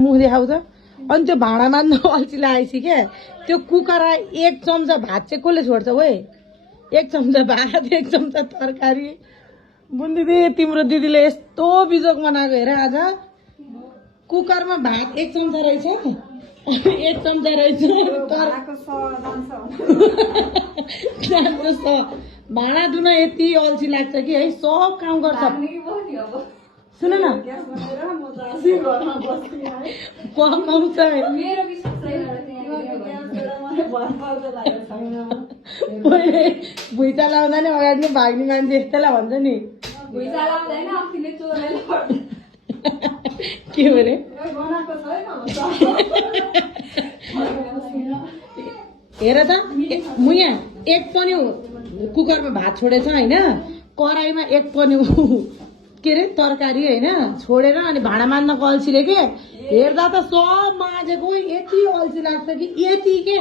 मुख देखाउँछ अनि त्यो भाँडा मान्नु अल्छी लागेपछि क्या त्यो कुकर 1 चम्चा भात चाहिँ कसले छोड्छ ओए 1 चम्चा भात 1 चम्चा तरकारी बुन्दिदी तिम्रो दिदीले यस्तो बिजोग बनाएको हेर आज कुकरमा भात 1 चम्चा रहेछ 1 चम्चा रहेछ भाँडा धुन यति अल्छी लाग्छ कि है सब काम गर्छ सुन न पकाउँछ भुइँचा लाउँदा नि अगाडि भाग्ने मान्छे यस्तैलाई भन्छ नि के अरे हेर त म यहाँ 1 पन्यु कुकरमा भात छोडेछ होइन कराईमा 1 पन्यु के अरे तरकारी होइन छोडेर अनि भाँडा मान्न अल्छीले के हेर्दा त सब माझेको यति अल्छी लाग्छ कि यति के